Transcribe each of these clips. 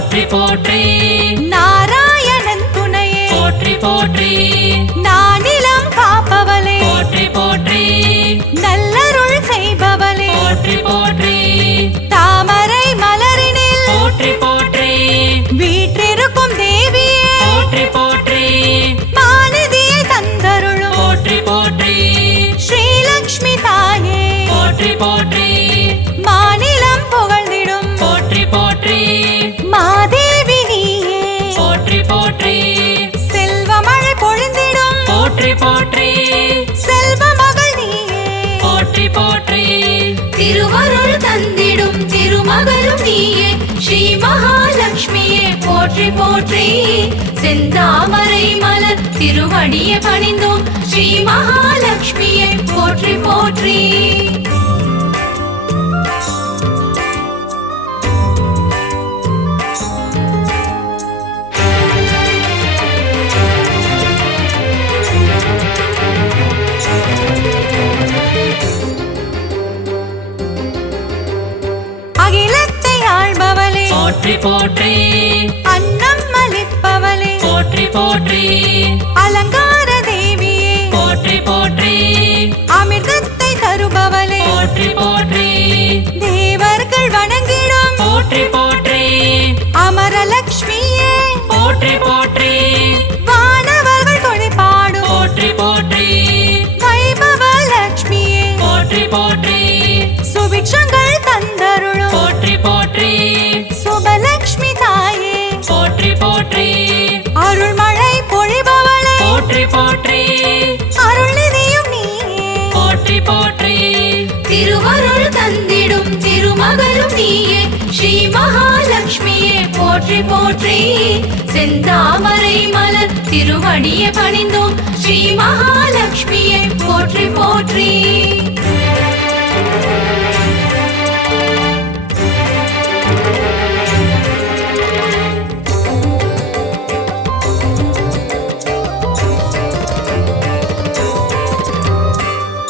போற்றி போற்றி நாராயணன் துணையே போற்றி போற்றி நானிலம் காப்பவளே போற்றி போற்றி நல்லருள் செய்பவளே போற்றி போற்றி தாமரை மலரினில் போற்றி போற்றி வீற்றிருக்கும் தேவியே போற்றி போற்றி மாநிதியை தந்தருளும் போற்றி போற்றி ஸ்ரீலக்ஷ்மி தாயே போற்றி போற்றி மாநிலம் புகழ்ந்திடும் போற்றி போற்றி மாதேவி நீயே போற்றி போற்றி செல்வமழை பொழிந்திடும் போற்றி போற்றி செல்வ மகள் நீயே போற்றி போற்றி திருவருள் தந்திடும் திருமகளும் நீயே ஸ்ரீ மகாலட்சுமியே போற்றி போற்றி செந்தாமரை மலர் திருவடியை பணிந்தோம் ஸ்ரீ மகாலட்சுமியே போற்றி போற்றி அகிலத்தை ஆள்பவளே போற்றி போற்றி அன்னம் அளிப்பவளே போற்றி போற்றி அலங்கார தேவியே போற்றி போற்றி அமிர்தத்தை தருபவளே போற்றி போற்றி தேவர்கள் வணங்கிடும் போற்றி போற்றி அமரலட்சுமியே போற்றி போற்றி வானவர்கள் துதிபாடும் போற்றி போற்றி வைபவ லட்சுமியே போற்றி போற்றி சுபிட்சங்கள் தந்தருளும் போற்றி போற்றி சுபலட்சுமி தாயே போற்றி போற்றி அருள்மழை பொழிபவளே போற்றி போற்றி அருள்நிதியும் நீயே போற்றி போற்றி திருவருள் தந்திடும் திருமகளும் நீயே ஸ்ரீ மகாலட்சுமியே போற்றி போற்றி செந்தாமரை மலர் திருவடியை பணிந்தோம் ஸ்ரீ மகாலட்சுமியே போற்றி போற்றி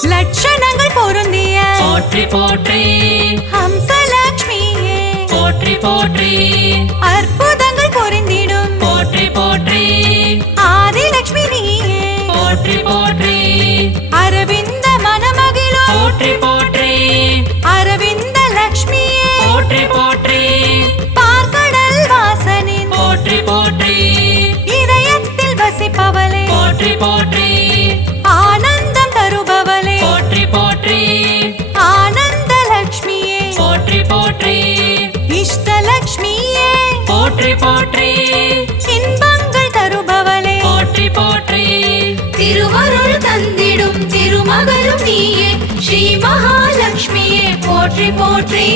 லட்சணங்கள் பொருந்திய போற்றி போற்றி ஹம்சலட்சுமியே போற்றி போற்றி அற்புதங்கள் பொருந்திடும் போற்றி போற்றி ஆதிலட்சுமி நீயே போற்றி போற்றி அரவிந்த மனமகிழும் போற்றி போற்றி அரவிந்த லட்சுமியே போற்றி போற்றி பார்க்கடல் வாசனின் போற்றி போற்றி இதயத்தில் வசிப்பவளே போற்றி போற்றி ஆனந்தம் தருபவளே போற்றி போற்றி ஆனந்த லட்சுமியே போற்றி போற்றி இஷ்டலட்சுமியே போற்றி போற்றி இன்பங்கள் தருபவளே போற்றி போற்றி திருவருள் தந்திடும் திருமகளும் நீயே ஸ்ரீ மகாலட்சுமியே போற்றி போற்றி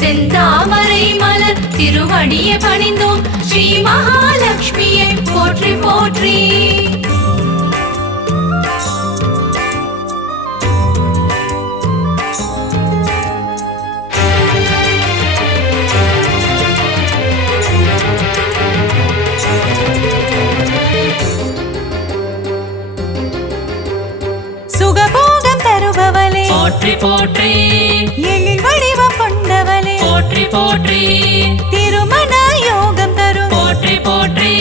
செந்தாமரை மலர் திருவடியை பணிந்தோம் ஸ்ரீ மகாலட்சுமியே போற்றி போற்றி சுகபோகம் தருபவளே போற்றி போற்றி எழில் வடிவம் கொண்டவளே போற்றி போற்றி திருமண யோகம் தரும் போற்றி போற்றி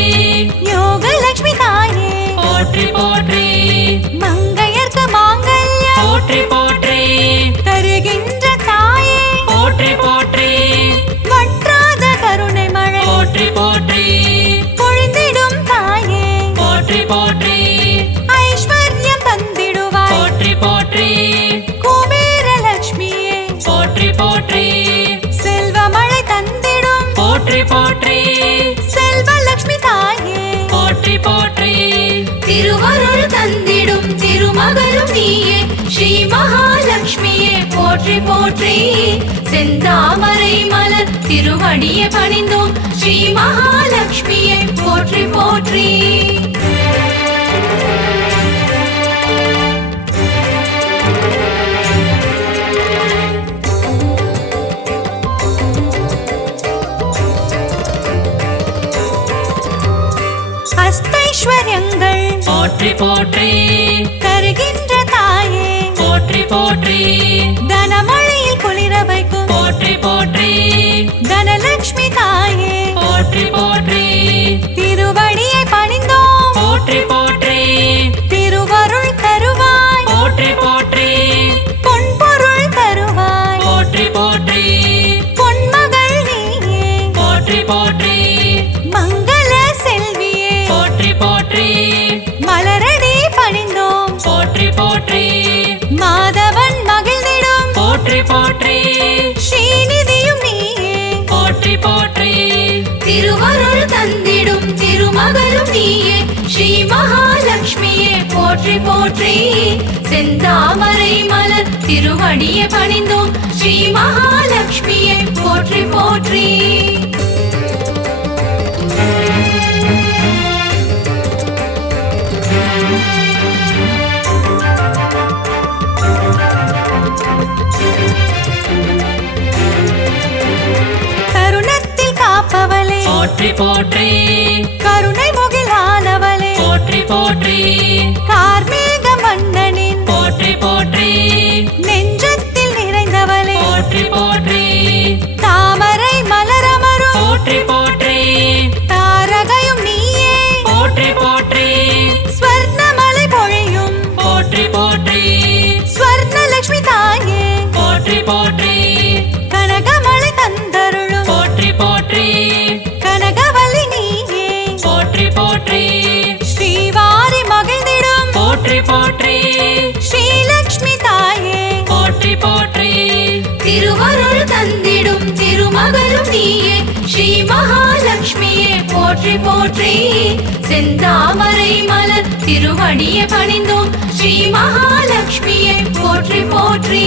யோகலட்சுமி தாயே போற்றி போற்றி மங்கையர்க்கு மாங்கல்யம் போற்றி போற்றி தருகின்ற தாயே போற்றி போற்றி வற்றாத கருணை மழை போற்றி போற்றி பொழிந்திடும் தாயே போற்றி போற்றி ஐஸ்வர்யம் தந்திடுவாய் போற்றி போற்றி குபேர லட்சுமியே போற்றி போற்றி செல்வமழை தந்திடும் போற்றி போற்றி செல்வலட்சுமி தாயே போற்றி போற்றி திருவருள் தந்திடும் திருமகளும் நீயே ஸ்ரீ மகாலட்சுமியே போற்றி போற்றி செந்தாமரை மலர் திருவடியை பணிந்தோம் ஸ்ரீ மகாலட்சுமியே போற்றி போற்றி அஷ்டைஸ்வர்யங்கள் போற்றி போற்றி தருகின்ற தாயே போற்றி போற்றி தனமழையில் குளிர வைக்கும் போற்றி போற்றி தனலட்சுமி தாயே தந்திடும் திருமகளும் நீயே ஸ்ரீ மகாலட்சுமியே போற்றி போற்றி செந்தாமரை மலர் திருவடியை பணிந்தோம் ஸ்ரீ மகாலட்சுமியே போற்றி போற்றி கருணத்தில் காப்பவளே போற்றி போற்றி கருணை முகிலானவளே போற்றி போற்றி கார்மேக மன்னனின் போற்றி போற்றி நெஞ்சத்தில் நிறைந்தவளே போற்றி போற்றி தாமரை மலரமரும் போற்றி போற்றி தாரகையும் நீயே போற்றி போற்றி ஸ்வர்ணமலை பொழியும் போற்றி போற்றி ஸ்வர்ணலட்சுமி தாயே போற்றி போற்றி கனகமலை தந்தருளும் போற்றி போற்றி கனகவல்லி நீயே போற்றி போற்றி ஸ்ரீவாரி மகிழ்ந்திடும் போற்றி போற்றி ஸ்ரீலக்ஷ்மி தாயே போற்றி போற்றி திருவருள் தந்திடும் திருமகளும் நீயே ஸ்ரீ மகாலட்சுமியே போற்றி போற்றி செந்தாமரை மலர் திருவடியை பணிந்தோம் ஸ்ரீ மகாலட்சுமியே போற்றி போற்றி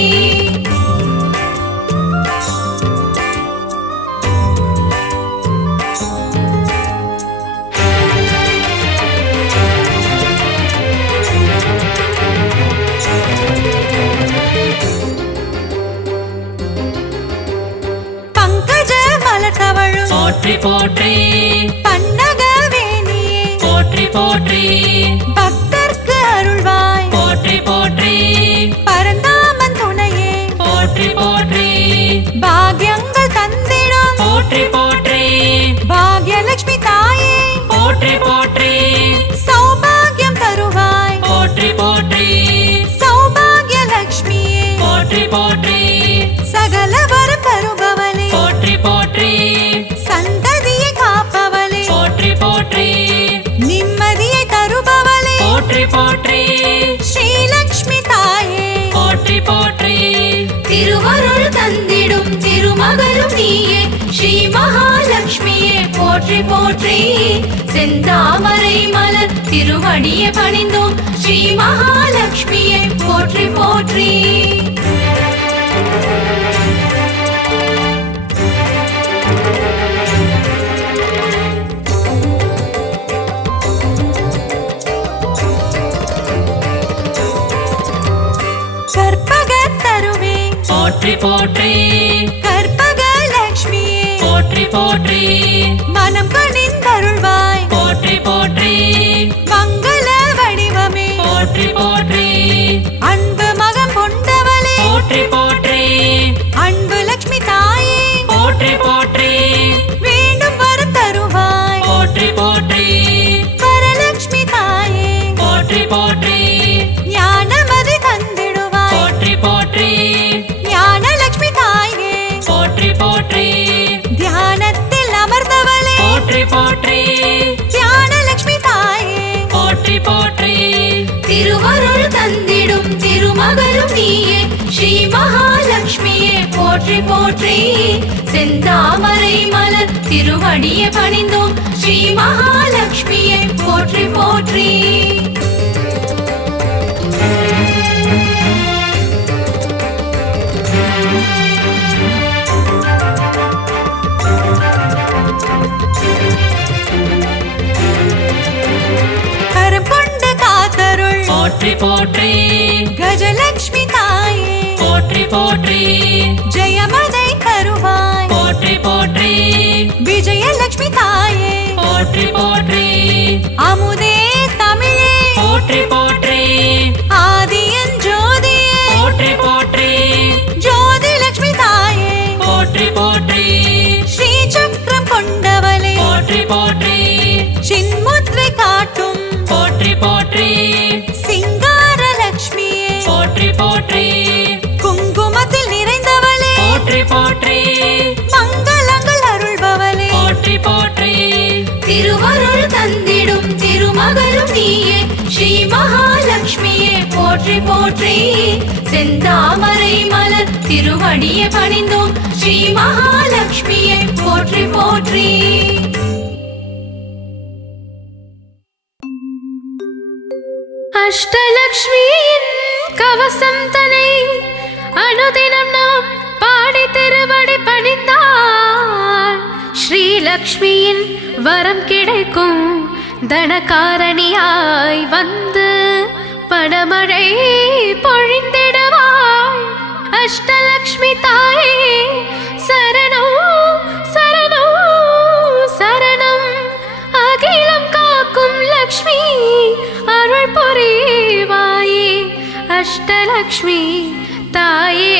பங்கஜ மலர்த்தவழும் போற்றி போற்றி பன்னகவேணியே போற்றி போற்றி பக்தர்க்கு அருள்வாய் போற்றி போற்றி பரந்தாமன் துணையே போற்றி போற்றி பாக்யங்கள் தந்திடும் போற்றி போற்றி பாக்யலட்சுமி தாயே போற்றி போற்றி சௌபாகியம் தருவாய் போற்றி போற்றி சௌபாகியலட்சுமியே போற்றி போற்றி சகல வரம் தருபவளே போற்றி போற்றி சந்ததியை காப்பவளே போற்றி போற்றி நிம்மதியை தருபவளே போற்றி போற்றி ஸ்ரீலக்ஷ்மி தாயே போற்றி போற்றி திருவருள் தந்திடும் திருமகளும் நீயே ஸ்ரீ மகாலட்சுமியே போற்றி போற்றி செந்தாமரை மலர் திருவடியை பணிந்தோம் ஸ்ரீ மகாலட்சுமியே போற்றி போற்றி கற்பகத் தருவே போற்றி போற்றி கற்பகலட்சுமியே போற்றி போற்றி மனம் கனிந்தருள்வாய் போற்றி போற்றி மங்கள வடிவமே போற்றி போற்றி அன்பு மகம் கொண்டவளே போற்றி போற்றி அன்பு லட்சுமி தாயே போற்றி போற்றி வேண்டும் வரம் தருவாய் போற்றி போற்றி வரலட்சுமி தாயே போற்றி போற்றி ஞானமதி தந்திடுவாய் போற்றி போற்றி ஞானலட்சுமி தாயே போற்றி போற்றி தியானத்தில் அமர்ந்தவளே போற்றி போற்றி ஞானலட்சுமி தாயே போற்றி போற்றி திருவருள் தந்திடும் திருமகளும் நீயே ஸ்ரீ மகாலட்சுமியே போற்றி போற்றி செந்தாமரை மலர் திருவடியை பணிந்தோம் ஸ்ரீ மகாலட்சுமியே போற்றி போற்றி கரம் கொண்டு காத்தருள் போற்றி போற்றி கஜலட்சுமி தாயே போற்றி போற்றி ஜெயமதை தருவாய் போற்றி போற்றி விஜயலட்சுமி தாயே போற்றி போற்றி அமுதே தமிழே போற்றி போற்றி ஆதியன் ஜோதியே போற்றி போற்றி ஜோதி லட்சுமி தாயே போற்றி போற்றி ஸ்ரீ சக்கரம் கொண்டவளே போற்றி போற்றி சின்முத்ரை காட்டும் போற்றி போற்றி சிங்கார லட்சுமியே போற்றி போற்றி குங்குமத்தில் நிறைந்தவளே போற்றி போற்றி மங்களங்கள் அருள்பவளே போற்றி போற்றி திருவருள் தந்திடும் திருமகளும் நீயே ஸ்ரீ மகாலட்சுமியே போற்றி போற்றி செந்தாமரை மலர் திருவடியை பணிந்தோம் ஸ்ரீ மகாலட்சுமியே போற்றி போற்றி அஷ்டலக்ஷ்மியின் கவசம் தனை அனுதினம் நாம் பாடி திருவடி பணிந்தால் ஸ்ரீலக்ஷ்மியின் வரம் கிடைக்கும். தனகாரணியாய் வந்து பணமழை பொழிந்திடுவாள். அஷ்டலக்ஷ்மி தாயே சரணம் சரணம் சரணம். அகிலம் காக்கும் லக்ஷ்மி அருள் புரிவாயே. அஷ்டலக்ஷ்மி தாயே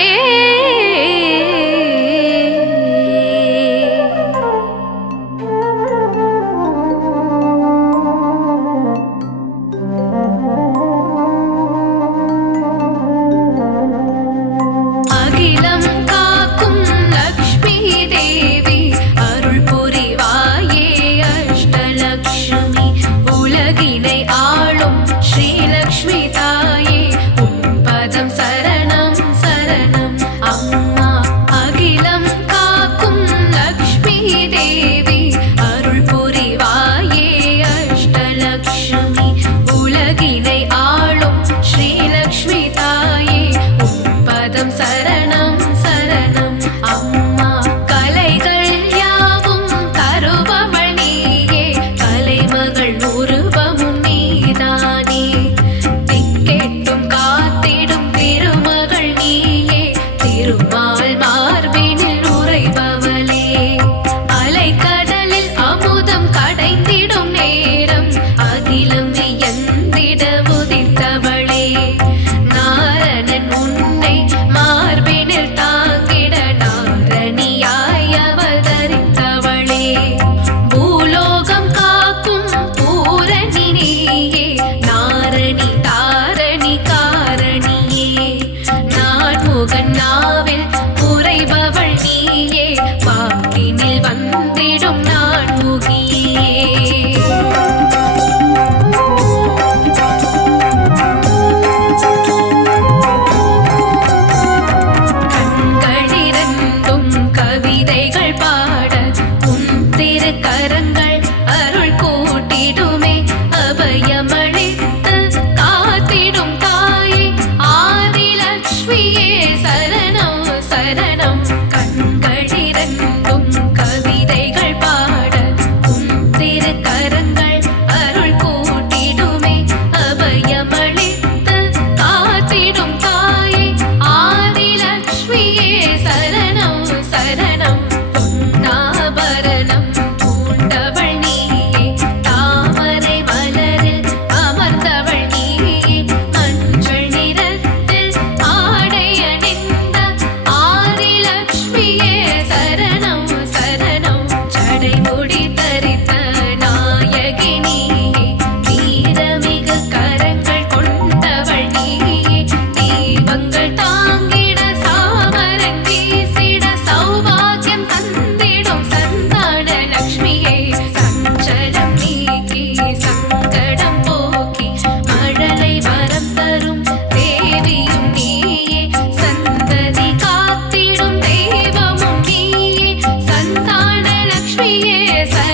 Yes.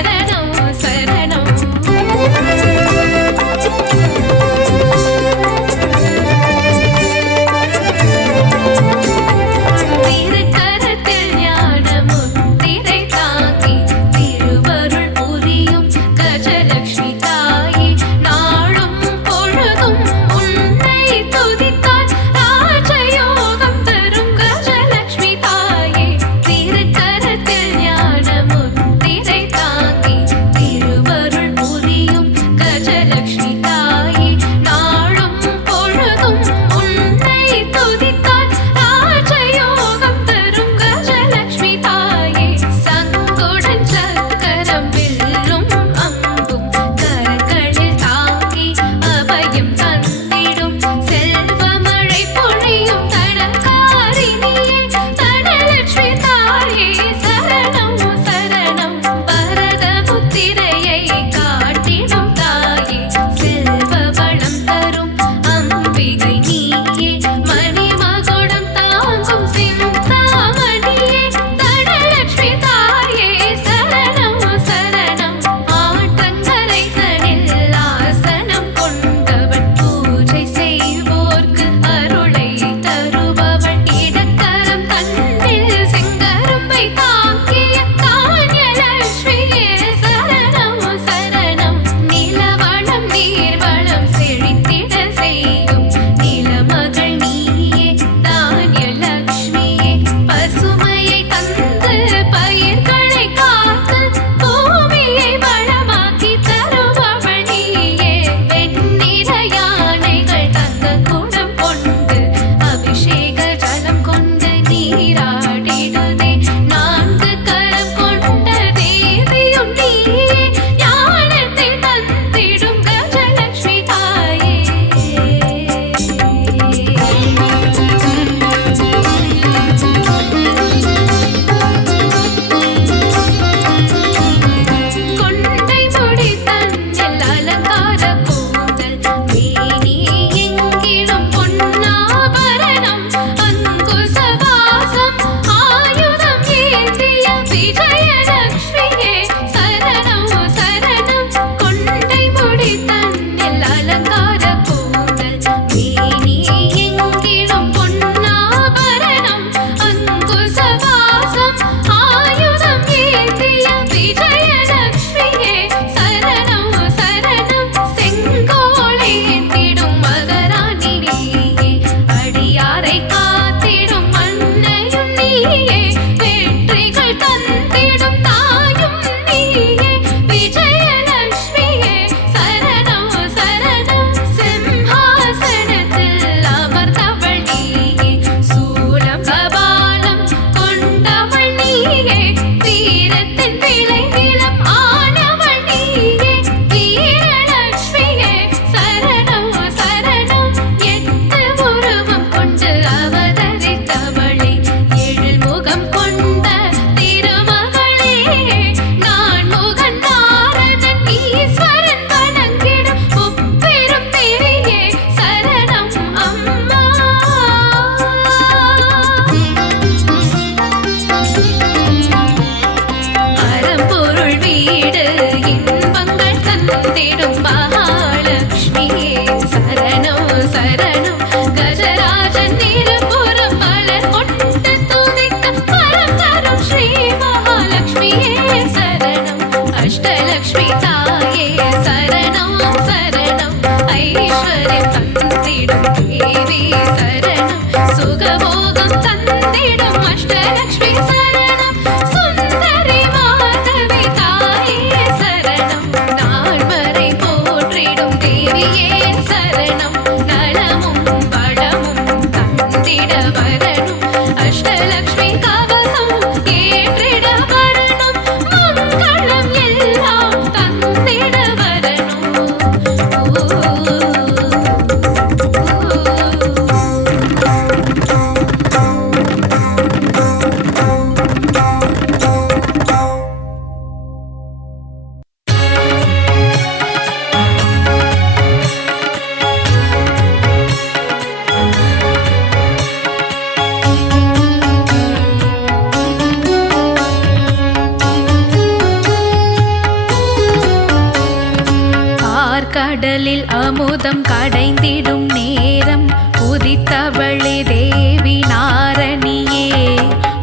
கடலில் அமுதம் கடைந்திடும் நேரம் உதித்தவளே தேவி நாரணியே.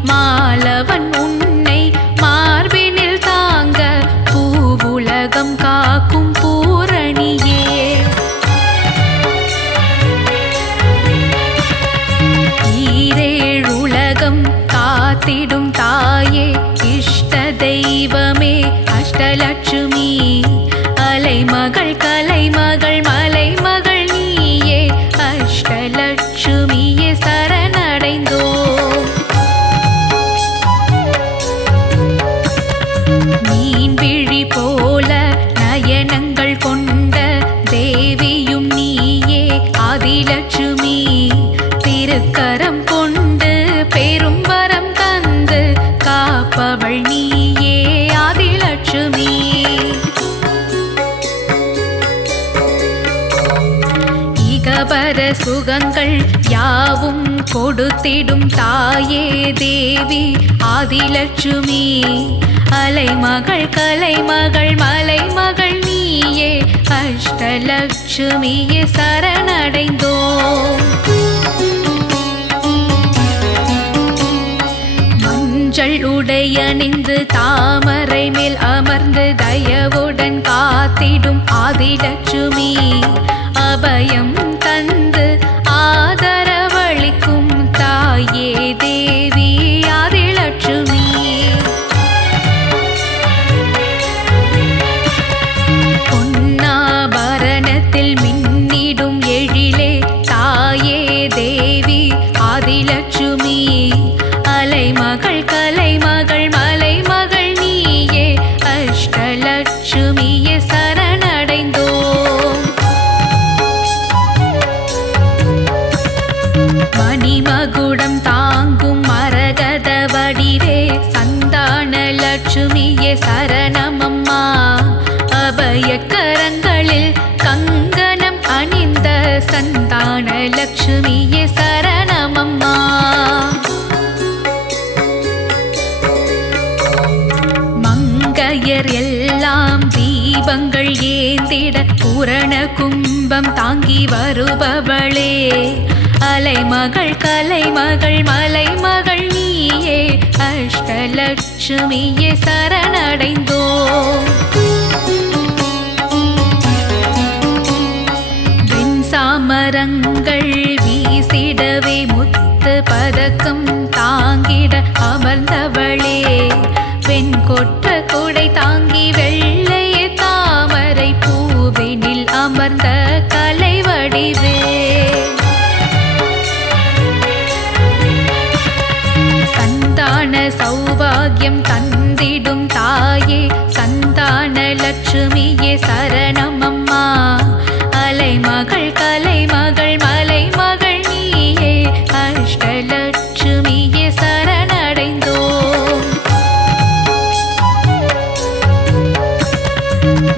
மாலவன் உன்னை மார்பினில் தாங்க பூவுலகம் காக்கும் பூரணியே. ஈரேழுலகம் காத்திடும் தாயே இஷ்ட தெய்வமே அஷ்டலட்சுமி. அலைமகள் கலைமகள் மலைமகள் நீயே அஷ்டலட்சுமியே சரணடைந்தோம். மீன்விழி போல நயனங்கள் கொண்ட தேவியும் நீயே ஆதிலட்சுமி. திருக்கரம் கொண்டு பெரும் வரம் தந்து காப்பவள் நீயே ஆதிலட்சுமி. இகபர சுகங்கள் யாவும் கொடுத்திடும் தாயே தேவி ஆதிலட்சுமி. அலைமகள் கலைமகள் மலைமகள் நீயே அஷ்டலட்சுமியே சரணடைந்தோம். மஞ்சள் உடையணிந்து தாமரை மேல் அமர்ந்து தயவுடன் காத்திடும் ஆதிலட்சுமி. அபயம் தந்து ஆதரவளிக்கும் தாயே தேவி ஆதிலட்சுமி. பொன்னாபரணத்தில் மின்னிடும் எழிலே தாயே தேவி ஆதிலட்சுமி. அலைமகள் கலைமகள் மலைமகள் நீயே அஷ்டலட்சுமியே சரணடைந்தோம். மணிமகுடம் தாங்கும் மரகத வடிவே சந்தான லட்சுமியே சரணமம்மா. அபயக்கரங்களில் கங்கணம் அணிந்த சந்தான லட்சுமியே சரணமம்மா. மங்கையர் எல்லாம் தீபங்கள் ஏந்திட பூரண கும்பம் தாங்கி வருபவளே. அலைமகள் கலைமகள் மலைமகள் நீயே அஷ்டலட்சுமியே சரணடைந்தோம். வெண்சாமரங்கள் வீசிடவே முத்து பதக்கம் தாங்கிட அமர்ந்தவளே. வெண்கொற்ற குடை தாங்கி வெள்ளைய தாமரை பூவினில் அமர்ந்த கலை வடிவே. சந்தான சௌபாகியம் தந்திடும் தாயே சந்தான லட்சுமியே சரணமம்மா. அலைமகள் கலைமகள் மலைமகள் நீயே அஷ்டலட்சுமியே சரணடைந்தோம்.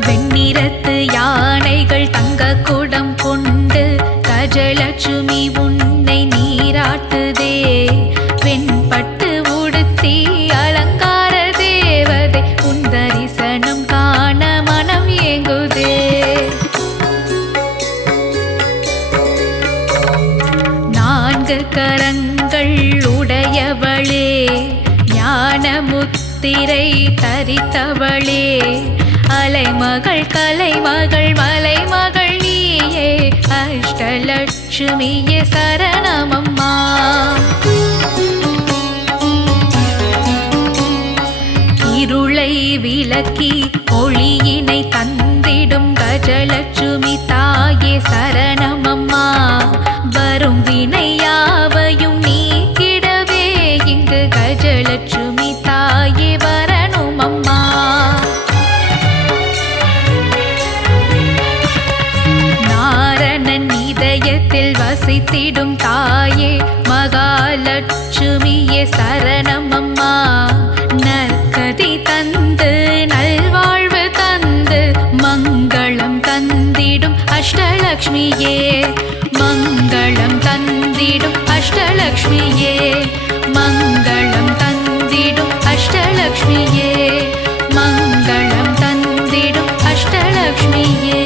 வெண்ணிறத்து யானைகள் தங்க குடம் கொண்டு கஜலட்சுமி உன்னை நீராட்டுதே. வெண்பட்டு உடுத்தி அலங்கார தேவதை உன் தரிசனம் காண மனம் ஏங்குதே. நான்கு கரங்கள் உடையவளே ஞான முத்திரை தரித்தவளே. அலைமகள் கலைமகள் மலைமகள் நீயே அஷ்டலட்சுமியே சரணமம்மா. இருளை விலக்கி ஒளியினை தந்திடும் கஜலட்சுமி தாயே சரணமம்மா. வரும் வினையாவையும் நீக்கிடவே இங்கு கஜலட்சுமி தாயே வரணுமம்மா. நாரணன் இதயத்தில் வசித்திடும் தாயே மகாலட்சுமியே சரணமம்மா. நற்கதி தந்து நல்வாழ்வு தந்து மங்களம் தந்திடும் அஷ்டலக்ஷ்மியே. மங்களம் தந்திடும் அஷ்டலக்ஷ்மியே. மங்களம் தந்திடும் அஷ்டலக்ஷ்மியே. மங்களம் தந்திடும் அஷ்டலக்ஷ்மியே.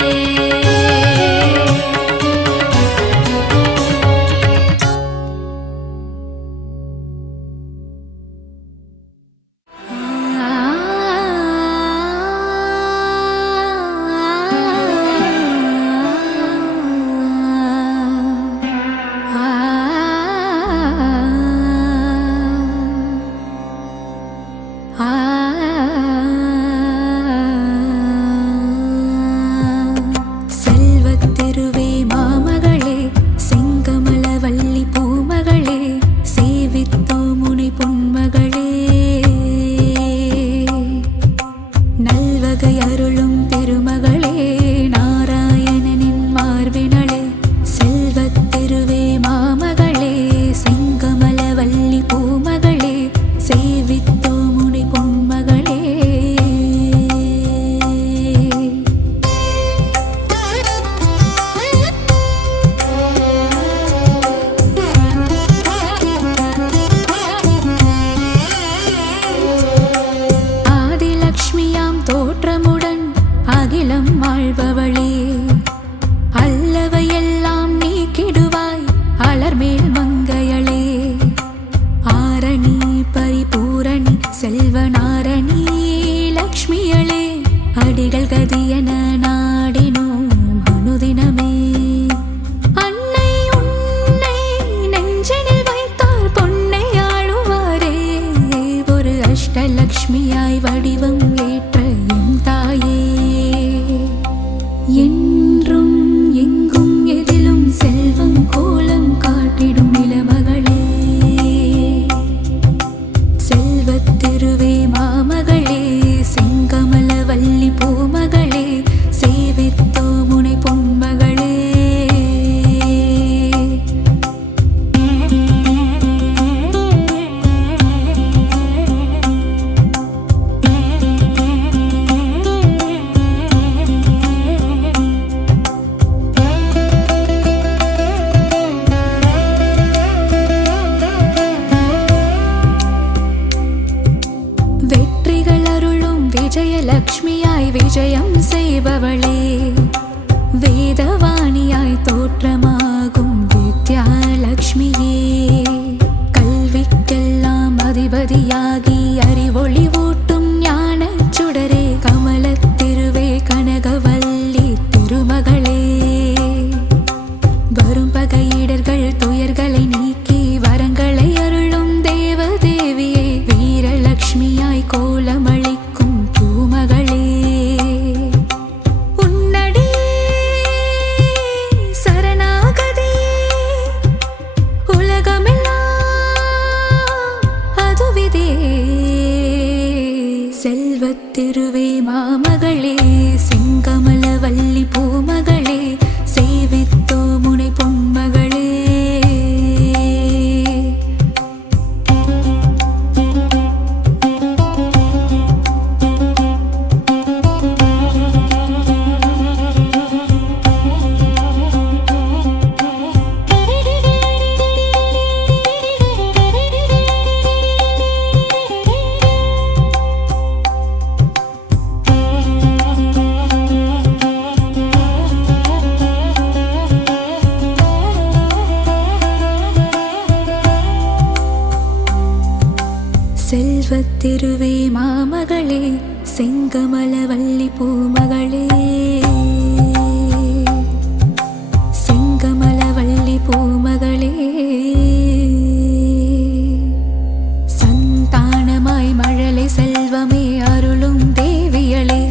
தோற்றமுடன் அகிலம் வாழ்பவளே, அல்லவையெல்லாம் நீக்கிடுவாய் அலர்மேல் மங்கையளே. ஆரணி பரிபூரணி செல்வநாரணி லக்ஷ்மியளே, அடிகள் கதியன நாடினோம் அனுதினமே. அன்னை உன்னை நெஞ்சினில் வைத்தால் பொன்னை ஆளுவாரே, ஒரு அஷ்டலக்ஷ்மியாய் வடிவம் ஏற்ற என் தாயே. என்றும் எங்கும் எதிலும் செல்வம் கோலம் காட்டிடும் இளமகளே, செல்வத்திருவே மாமகளே, செங்கமல வள்ளி பூமகளே, சேவித்தோ முனை பொன்மகளே. வெற்றிகள் அருளும் விஜயலக்ஷ்மியாய் விஜயம் செய்பவளே, வேதவாணியாய் தோற்றமாகும் வித்யாலக்ஷ்மியே, கல்விக்கெல்லாம் அதிபதியாகி அறிவொளி ஊட்டும் ஞானச் சுடரே, கமலத்திருவே கனகவல்லி திருமகளே. வரும் பகையிடர்கள் துயர்களை நீக்கி வரங்களை அருளும் தேவதேவியே, வீரலக்ஷ்மியாய் கோலமளிக்கும் பூமகளே. உன்னடி சரணாகதி உலகமெல்லாம் அதுவிதே, செல்வத்திருவே மாமகளே, செங்கமல வள்ளி பூமகளே, சேவித்தோ முனை பொன்மகளே. செல்வத்திருவே மாமகளே, செங்கமல வள்ளி பூமகளே, செங்கமல வள்ளி பூமகளே. சந்தானமாய் மழலை செல்வமே அருளும் தேவியளே,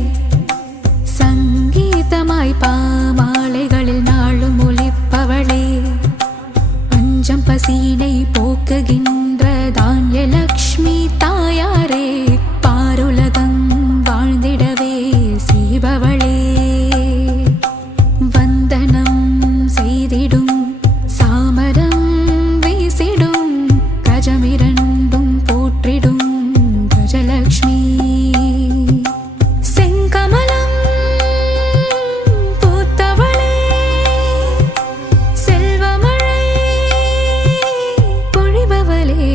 சங்கீதமாய் பாமாலைகளில் நாளும் ஒலிப்பவளே, பஞ்சம் பசியினை போக்குகின்ற தான்யலக்ஷ்மி தாயாரே, பாருலகம் வாழ்ந்திடவே செய்பவளே, வந்தனம் செய்திடும் சாமரம் வீசிடும் கஜமிரண்டும் போற்றிடும் கஜலக்ஷ்மி. செங்கமலம் பூத்தவளே, செல்வமழை பொழிபவளே,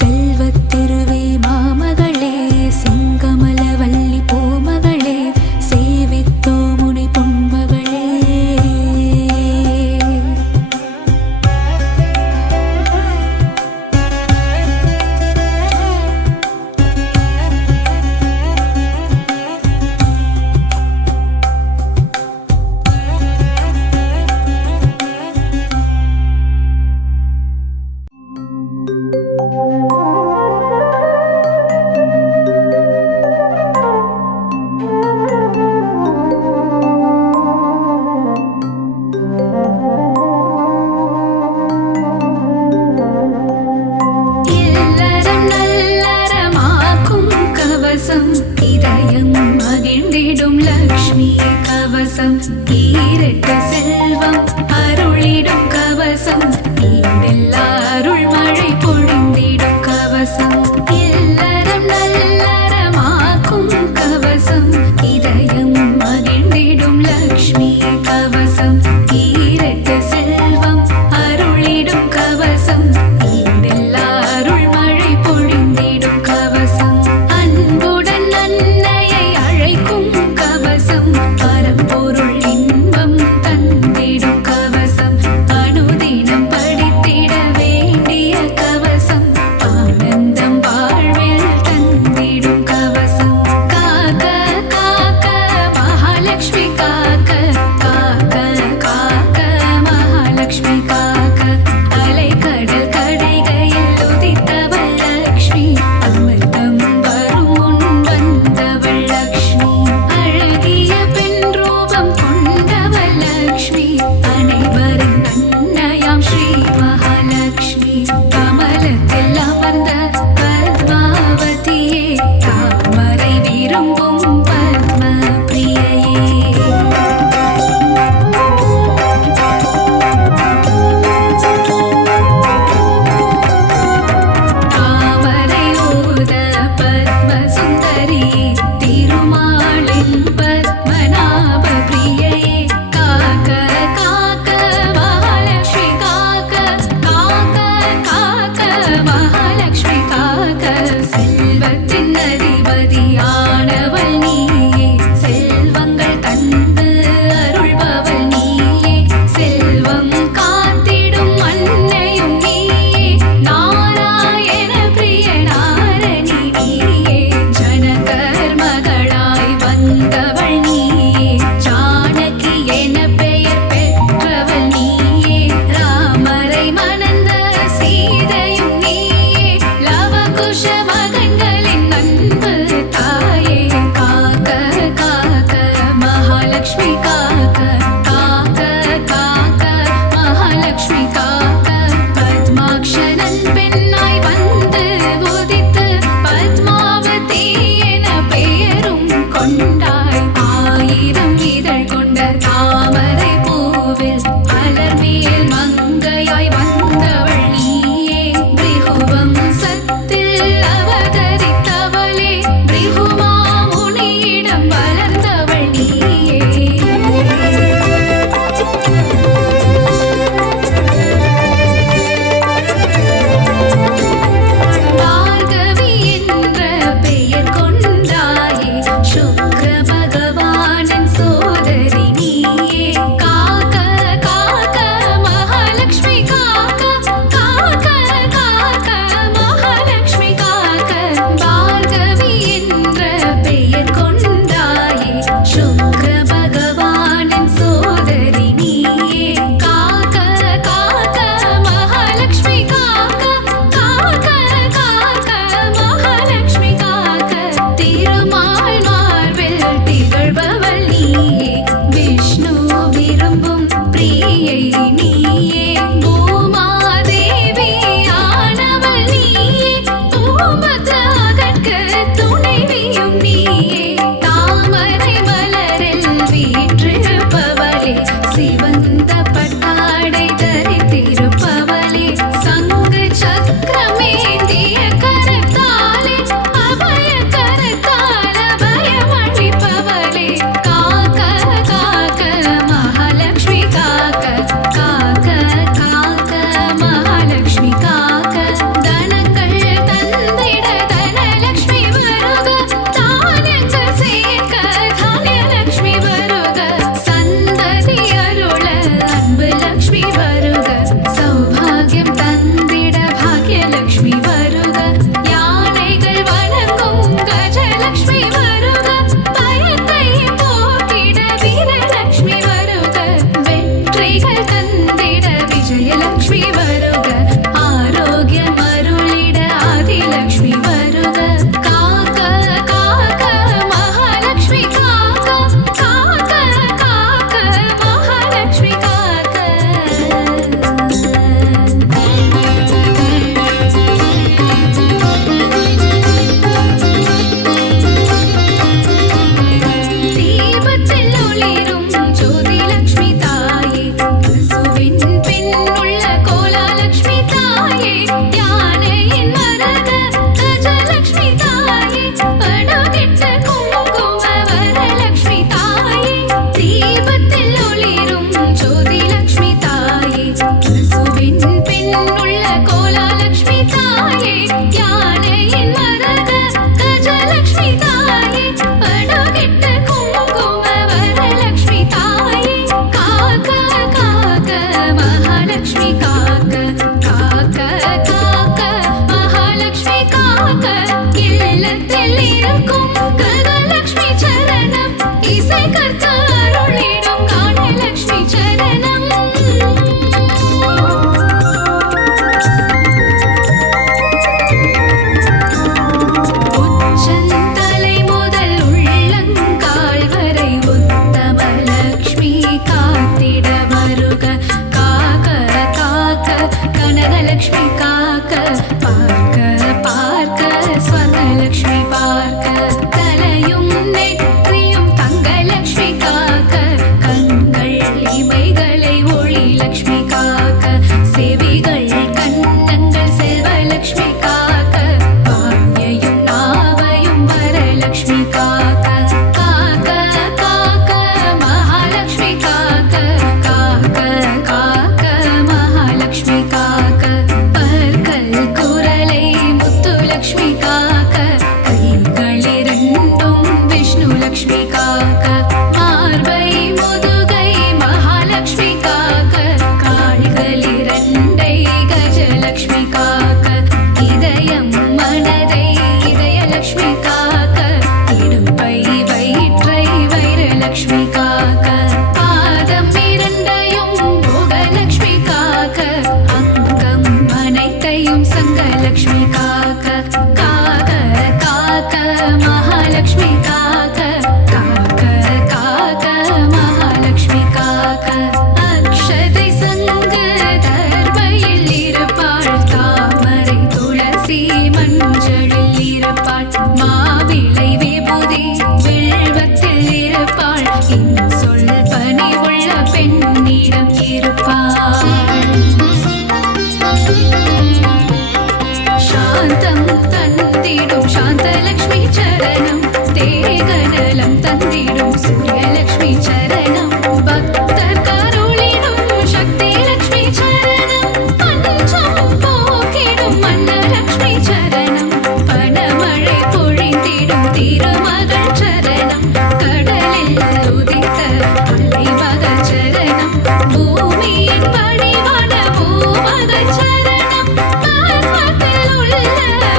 செல்வத்திருவே மாமகளே, செங்கமல வள்ளி பூமகளே, சேவித்தோ முனை பொன்மகளே. இல்லறம் நல்லறமாக்கும் கவசம், இதயம் மகிழ்ந்திடும் லக்ஷ்மி கவசம், ஈரட்டு செல்வம் அருளிடும் கவசம், ஈடெல்லா அருள் மழை பொழிந்திடும் கவசம். இல்லறம் நல்லறமாக்கும் கவசம், இதயம் மகிழ்ந்திடும் லக்ஷ்மி கவசம், ஈரட்டு செல்வம் அருளிடும் கவசம், ஈடெல்லா அருள் மழை பொழிந்திடும் கவசம். அன்புடன் நலம் தந்திடும் சூரியலக்ஷ்மி சரணம் பக்தர் கருளிடும் சக்தி லக்ஷ்மி சரணம் பஞ்சம் போக்கிடும் மன்னலக்ஷ்மி சரணம் பணமழை பொழிந்திடும் திருமகள் சரணம் கடலில் உதித்த அலைமகள் சரணம் பூமியின் பணிவான பூமகள் சரணம் பத்மத்தில் உள்ள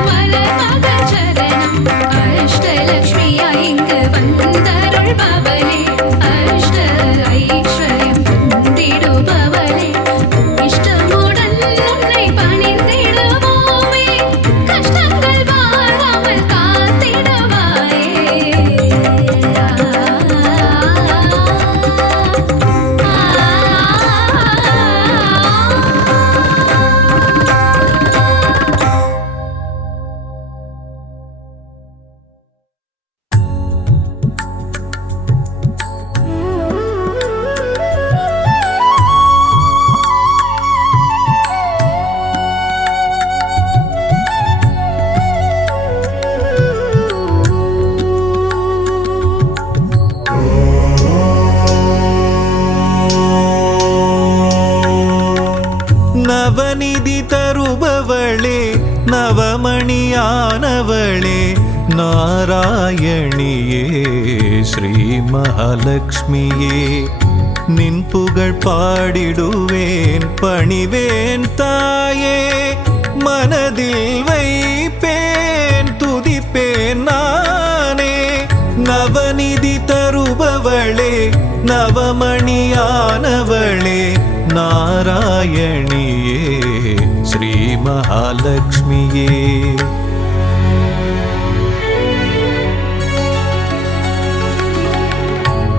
மலர்மகள் சரணம் அஷ்டலக்ஷ்மியா இங்கு வந்தருள்பவளே அஷ்ட ஐஸ்வர்யம் தந்திடுபவளே இஷ்டமுடன் உன்னை பணிந்திடுவோமே கஷ்டங்கள் வாராமல் காத்திடுவாயே நவநிதி தருபவளே நவமணியானவளே நாராயணியே ஸ்ரீ மகாலட்சுமியே நின் புகழ் பாடிடுவேன் பணிவேன் தாயே மனதில் வைப்பேன் துதிப்பேன் நானே நவநிதி தருபவளே நவமணியானவளே நாராயணியே ஸ்ரீ மகாலட்சுமியே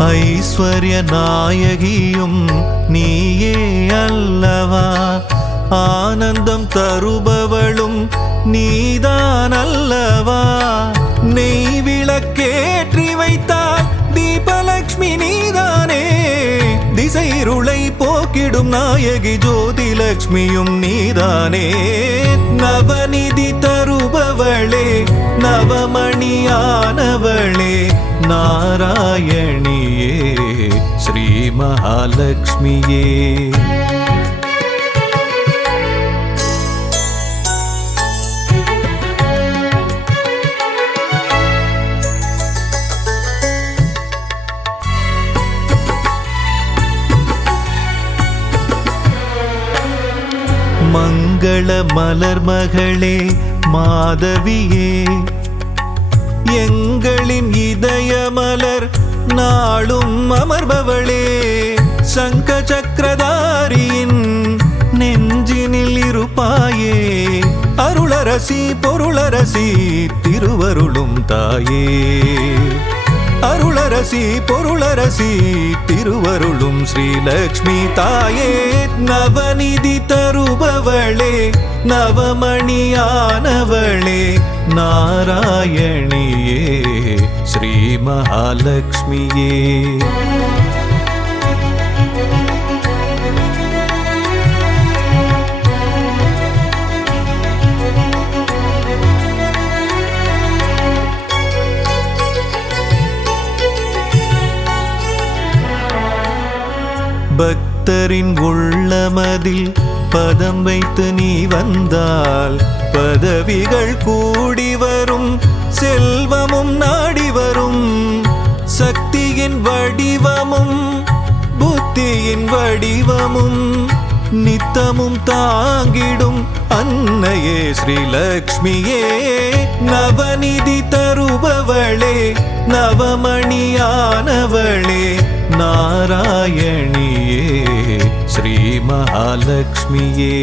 ஐஸ்வர்ய நாயகியும் நீயே அல்லவா ஆனந்தம் தருபவளும் நீதான் அல்லவா நெய் விளக்கேற்றி வைத்தால் தீபலக்ஷ்மி நீதானே திசைருளை போக்கிடும் நாயகி ஜோதிலக்ஷ்மியும் நீதானே நவநிதி தருபவளே நவமணியானவளே நாராயணியே ஸ்ரீ மகாலட்சுமியே மங்கள மலர் மகளே மாதவியே எங்களின் இதய மலர் நாளும் அமர்பவளே சங்க சக்கரதாரியின் நெஞ்சினில் இருப்பாயே அருளரசி பொருளரசி திருவருளும் தாயே அருளரசி பொருளரசி திருவருளும் ஸ்ரீலக்ஷ்மி தாயே நவநிதி தருபவளே நவமணியானவளே நாராயணியே ஸ்ரீ மகாலட்சுமியே பக்தரின் உள்ளமதில் பதம் வைத்து நீ வந்தால் பதவிகள் கூடி வரும் செல்வமும் நாடி வரும் சக்தியின் வடிவமும் புத்தியின் வடிவமும் நித்தமும் தாங்கிடும் அன்னையே ஸ்ரீலக்ஷ்மியே நவநிதி தருபவளே நவமணியானவளே நாராயணியே ஸ்ரீ மகாலட்சுமியே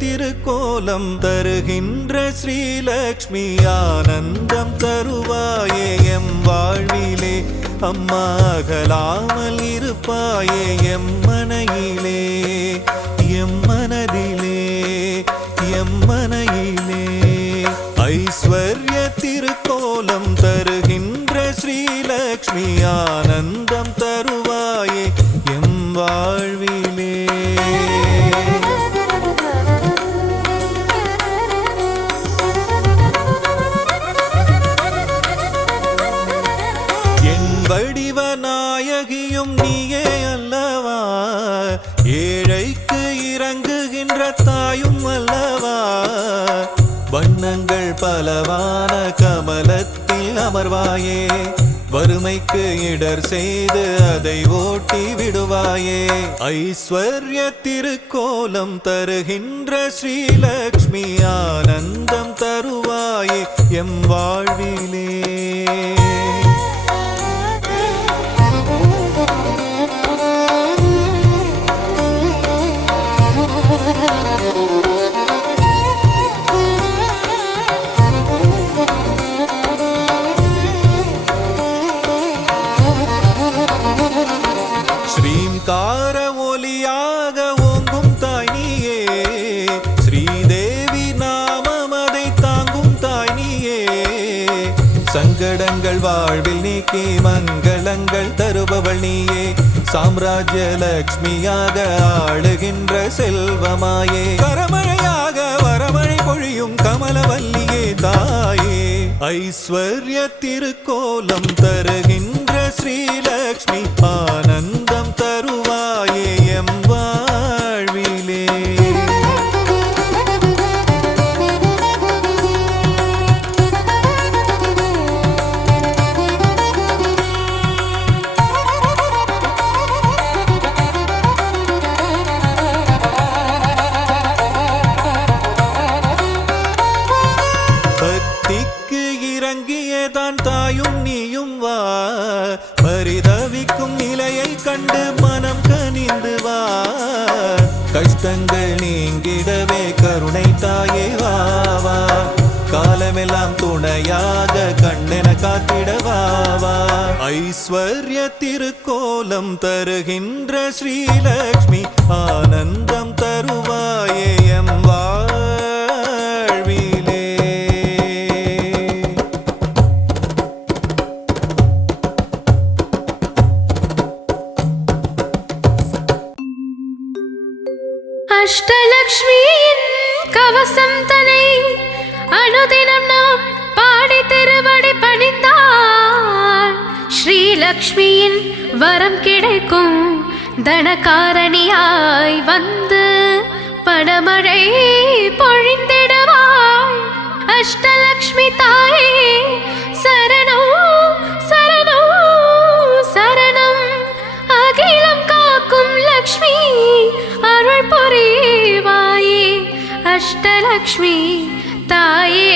திருக்கோலம் தருகின்ற ஸ்ரீலக்ஷ்மி ஆனந்தம் தருவாயே எம் வாழ்விலே அம்மா அகலாமல் இருப்பாயே எம்மனையிலே எம்மனதிலே எம்மனையிலே ஐஸ்வர்ய திருக்கோலம் தருகின்ற ஸ்ரீலக்ஷ்மி ஆனந்தம் தருவாயே எம் வாழ்விலே என் வடிவ நாயகியும் நீயே அல்லவா ஏழைக்கு இறங்குகின்ற தாயும் அல்லவா வண்ணங்கள் பலவான கமலத்தில் அமர்வாயே வறுமைக்கு இடர் செய்து அதை ஓட்டி விடுவாயே ஐஸ்வர்ய திருக்கோலம் தருகின்ற ஸ்ரீலக்ஷ்மி ஆனந்தம் தருவாயே எம் வாழ்விலே ஸ்ரீங்கார ஒலியாக ஓங்கும் தாய் நீயே ஸ்ரீதேவி நாமம் அதை தாங்கும் தாய் நீயே சங்கடங்கள் வாழ்வில் நீக்கி மங்களங்கள் தருபவள் நீயே சாம்ராஜ்ய லக்ஷ்மியாக ஆளுகின்ற செல்வமாயே கரமழையாக வரமழை பொழியும் கமலவல்லியே தாயே ஐஸ்வர்ய திருக்கோலம் தருகின்ற ஸ்ரீலக்ஷ்மி ஆனந்தம் தருவாயே எம் வாழ்விலே பக்திக்கு இறங்கியதான் தாயும் நீயும் வா பரிதவிக்கும் நிலையை கண்டு மனம் கனிந்து வா கஷ்டங்கள் நீங்கிடவே கருணை தாயே வாவா காலமெல்லாம் துணையாக கண்ணென காத்திடவாவா ஐஸ்வர்ய திருக்கோலம் தருகின்ற ஸ்ரீலக்ஷ்மி ஆனந்தம் தருவாயே எம் வாழ்விலே அஷ்டலக்ஷ்மியின் கவசம் தனை அனுதினம் நாம் பாடி திருவடி பணிந்தால் ஸ்ரீலக்ஷ்மியின் வரம் கிடைக்கும் தனகாரணியாய் வந்து பணமழை பொழிந்திடுவாள் அஷ்டலக்ஷ்மி தாயே சரணம் சரணம் சரணம் அகிலம் காக்கும் லக்ஷ்மி அருள் புரிவாயே அஷ்டலக்ஷ்மி தாயே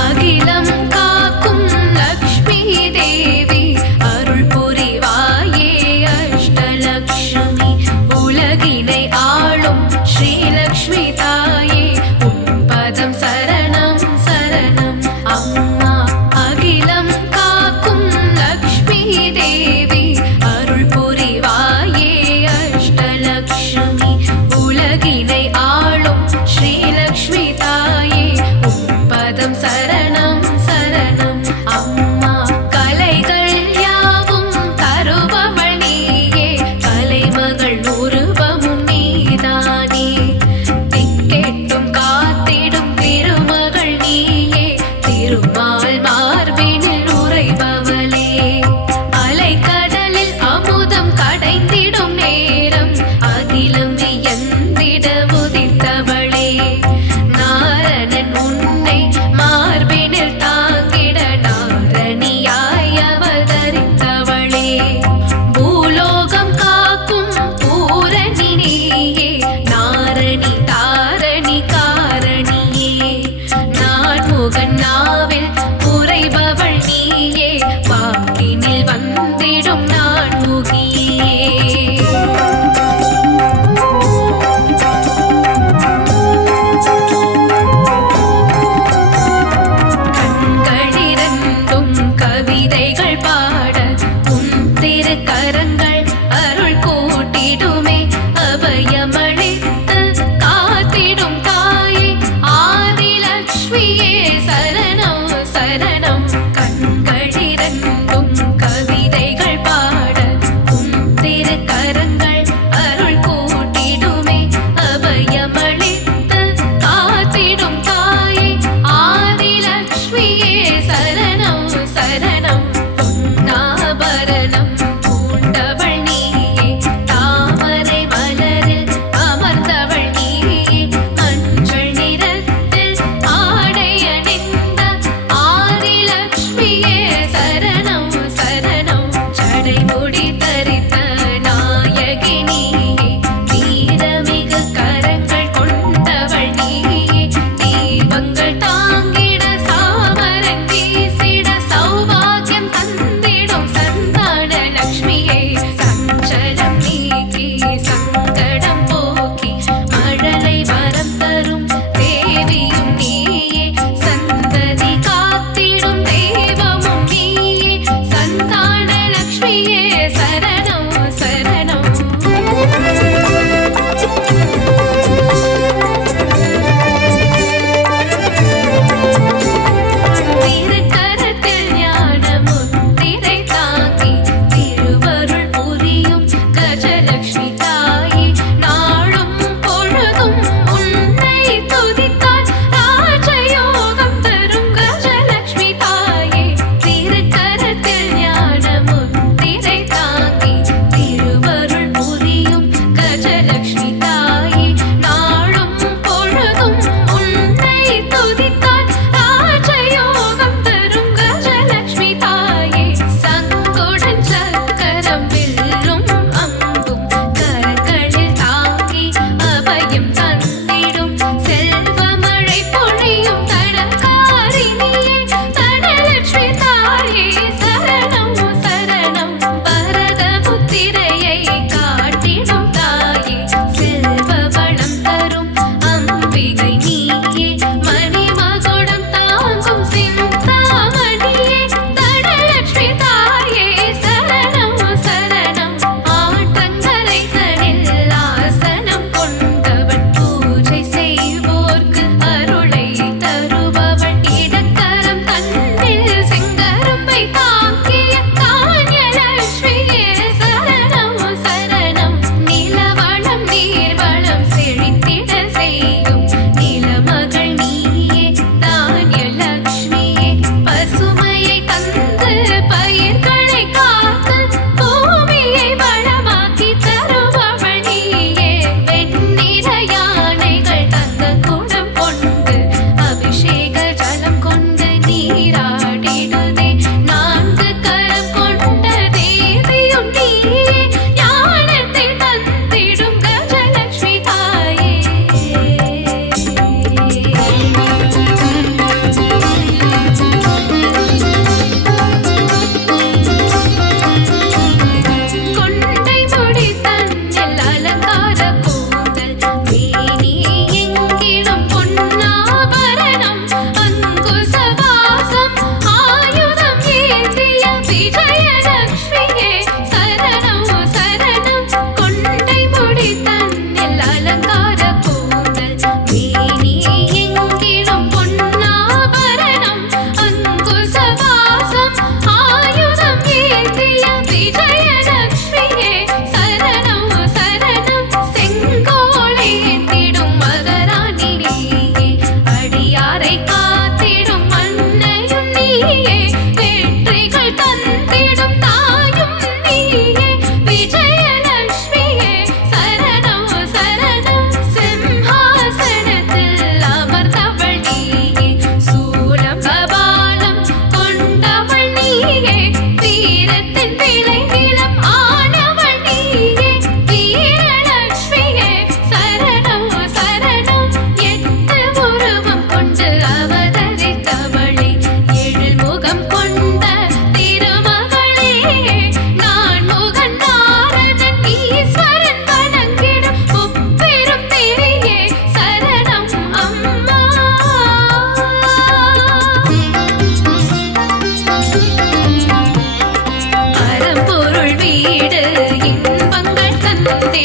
அகிலம் காக்கும் லக்ஷ்மி தேவி அருள் புரிவாயே அஷ்டலக்ஷ்மி உலகினை ஆளும் ஸ்ரீலக்ஷ்மி தாயே உன் பதம் சரணம் யோகியே கண்களிரண்டும் கவிதைகள் பாட உன் திருக்கரங்கள் அருள் கூட்டிடுமே அபயமளித்து காத்திடும் தாயே ஆதிலக்ஷ்மியே சரணம் சரணம் கண்களிரண்டும் கவிதைகள் பாட உன் திருக்கரங்கள் அருள் கூட்டிடுமே அபயமளித்து காத்திடும் தாயே ஆதிலக்ஷ்மியே சரணம் சரணம் பொன்னாபரணம் பூண்டவள் நீயே தாமரை மலரில் அமர்ந்தவள் நீயே மஞ்சள் நிறத்தில் ஆடை அணிந்த ஆதிலக்ஷ்மியே சரணம் சரணம் ஜடைமுடி தரித்த நாயகி நீயே வீரமிகு கரங்கள் கொண்டவள் நீயே தீபங்கள் தாங்கிட சாமரன் வீசிட சௌபாகியம் தந்திடும் சந்தான லக்ஷ்மியே சஞ்சலம் நீக்கி சங்கடம் போக்கி மழலை வரம் தரும் தேவியும் நீயே சந்ததி காத்திடும் தெய்வமும் நீயே சந்தான லக்ஷ்மியே சரணம்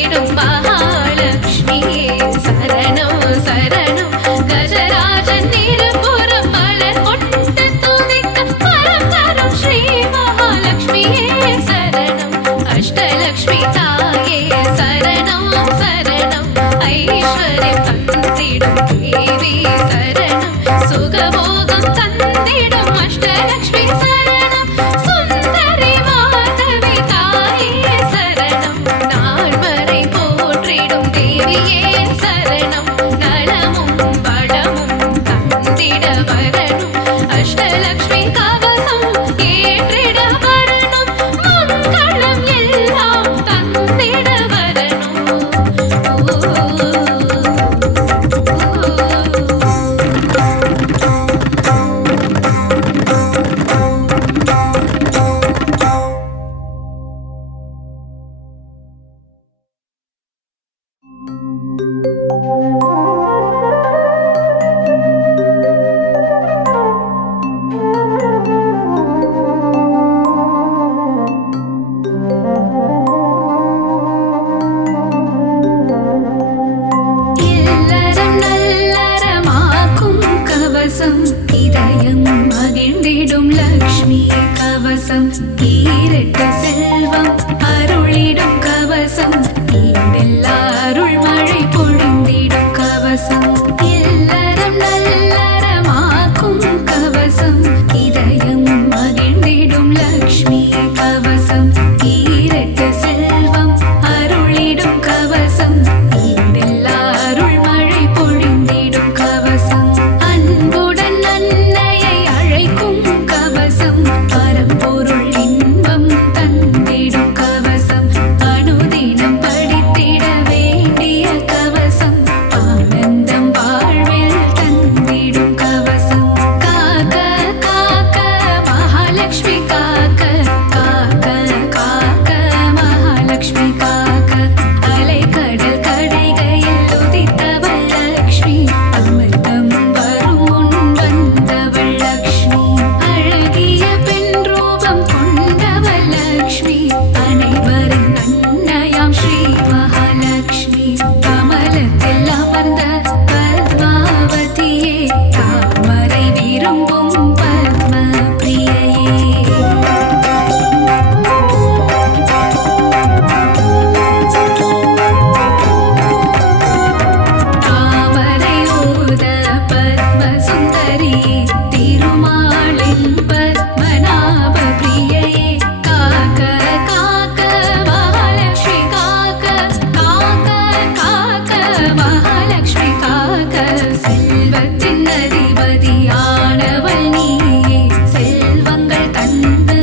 தந்திடும் மகாலட்சுமியே சரணம் சரணம் கஜராஜன் இருபுறம் மலர் கொண்டு துதிக்க வரம் தரும் ஸ்ரீ மகாலட்சுமியே சரணம் அஷ்டலக்ஷ்மி தாயே சரணம் சரணம் ஐஸ்வர்யம் தந்திடும் தேவி சரணம் சுகபோகம் தந்திடும் அஷ்டலக்ஷ்மி சரணம் சுந்தரி மாதவி தாயே சரணம் நால்வரை போற்றிடும் தேவியே சரணம் நலமும் வளமும் தந்திட வரணும் அஷ்டலக்ஷ்மி கவசம் ஏற்றிட வரணும் மங்களம் எல்லாம் தந்திட வரணும் இல்லறம் நல்லறமாக்கும் கவசம் இதயம் மகிழ்ந்திடும் லக்ஷ்மி கவசம் ஈரட்டு செல்வம் அருளிடும் கவசம் ஈடெல்லா அருள் மழை பொழிந்திடும் கவசம் இல்லறம் நல்லறமாக்கும் கவசம் இதயம் மகிழ்ந்திடும் லக்ஷ்மி கவசம் ஈரட்டு செல்வம் அருளிடும் கவசம் ஈடெல்லா அருள் மழை பொழிந்திடும் கவசம் அன்புடன் அன்னையை அழைக்கும் கவசம் பரம்பொருள் இன்பம் தந்திடும் கவசம் அனுதினம் படித்திட வேண்டிய கவசம் ஆனந்தம் வாழ்வில் தந்திடும் கவசம் காக்க காக்க மகாலட்சுமி காக்க காக்க காக்க மகாலட்சுமி காக்க அலைக்கடல் கடைகையில் உதித்தவள் லக்ஷ்மி அமிர்தம் வரும் முன் வந்தவள் லக்ஷ்மி அழகிய பெண் ரூபம் கொண்டவள் லக்ஷ்மி அனைவரின் அன்னையாம் ஸ்ரீ மகாலட்சுமி கமலத்தில் அமர்ந்த பத்மாவதியே தாமரை விரும்பும் பத்ம பிரியையே தாமரை ஓத பத்ம சுந்தரி திருமாலின் பத்மநாப பிரியையே காக்க காக்க மகாலட்சுமி காக்க காக்க காக்க மகாலட்சுமி காக்க செல்வத்தின் அதிபதியானவள் நீயே செல்வங்கள் தந்து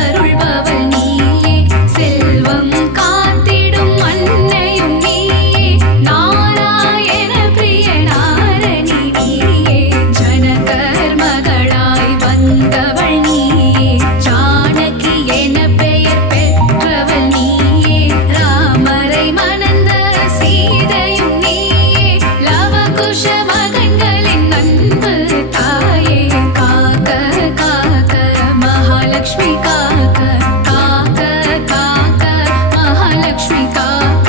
அருள்பவள் நீயே செல்வம் காத்திடும் அன்னையும் நீயே நாராயண பிரிய நாரணி நீயே ஜனகர் மகளாய் வந்தவள் நீயே ஜானகி என பெயர் பெற்றவள் நீயே ராமரை மணந்த சீதையும் நீயே லவகுஷ மகன்களின் அன்பு தாயே காக்க காக்க மகாலட்சுமி காக்க காக்க காக்க மகாலட்சுமி காக்க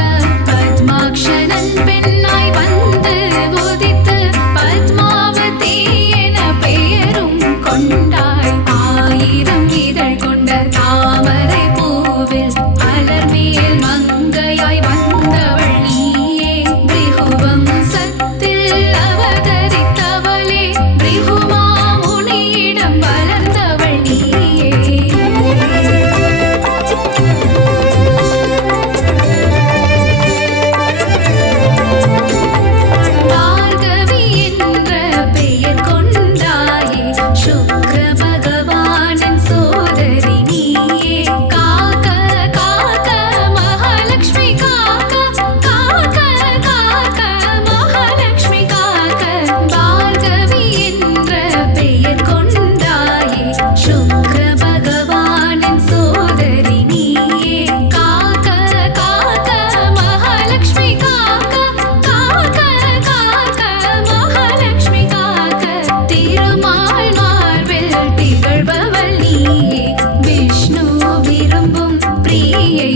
பத்மாக்ஷரன் பெண்ணாய் வந்து உதித்து பத்மாவதி என பெயரும் கொண்டாய் ஆயிரம் இதழ் கொண்ட தாமரை பூவில் அலர்மேல் மங்கையாய் வந்தவள் நீயே பிருகுவம் சத்தில் அவதரித்தவளே பிருகுமா முனியிடம் வளர்ந்தவள் நீயே பார்கவி என்ற பெயர் கொண்டாயே சுக்ர பகவானின் சோதரி நீயே காக்க காக்க மகாலட்சுமி காக்க காக்க காக்க மகாலட்சுமி காக்க பார்கவி என்ற பெயர் கொண்டாயே சுக்ர பகவானின் சோதரி நீயே காக்க காக்க மகாலட்சுமி காக்க காக்க காக்க மகாலட்சுமி காக்க திருமால் மார்பில் திகழ்பவள் நீயே விஷ்ணு விரும்பும் பிரியை